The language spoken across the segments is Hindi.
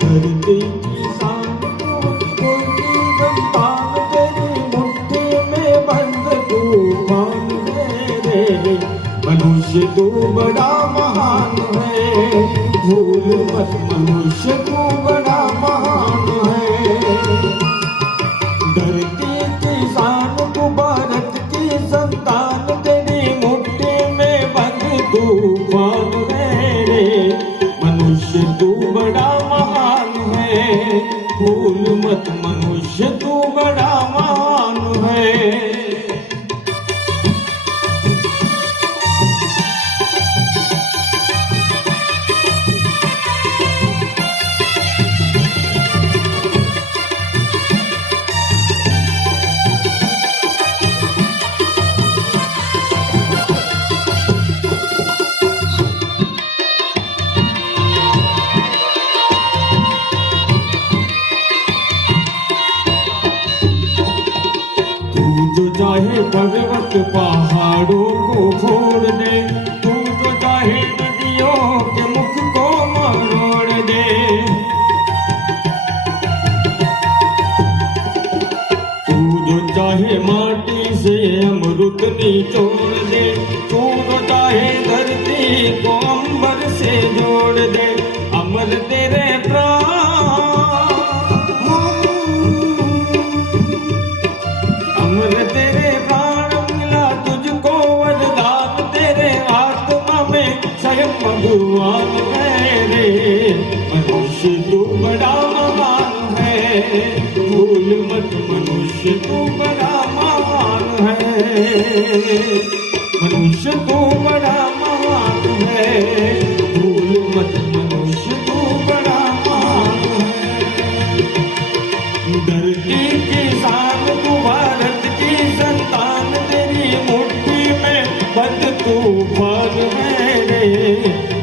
धरती की शान कोई संतान तेरी मुट्ठी में बंद तूफान मेरे मनुष्य तू बड़ा महान है भूल मत मनुष्य तू बड़ा महान है धरती की शान तू भारत की संतान तेरी मुट्ठी में बंद तूफान मेरे मनुष्य तू बड़ा महान है भूल मत मनुष्य तू बड़ा महान है जो चाहे पर्वत पहाड़ों को फोड़ दे तू जो चाहे नदियों के मुख को मरोड़ दे तू जो चाहे माटी से अमृत निचोड़ दे तू जो चाहे धरती को अंबर से जोड़ दे अमर तेरे प्राण अमर तेरे प्राण मिला तुझको वरदान तेरे आत्मा में स्वयं भगवान मेरे मनुष्य तू बड़ा महान है भूल मत मनुष्य तू बड़ा महान है मनुष्य तू बड़ा महान है भूल मत मनुष्य तू बड़ा महान है धरती की शान तू भारत की संतान तेरी मुट्ठी में बंद तूफान मेरे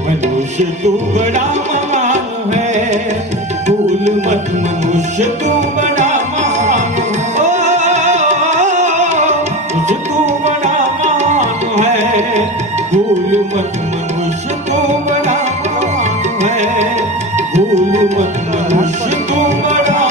मनुष्य तू बड़ा महान है भूल मत मनुष्य तू बड़ा महान ओ मुझे तू बड़ा महान है भूल मत मनुष्य तू बड़ा महान है भूल मत मनुष्य तू बड़ा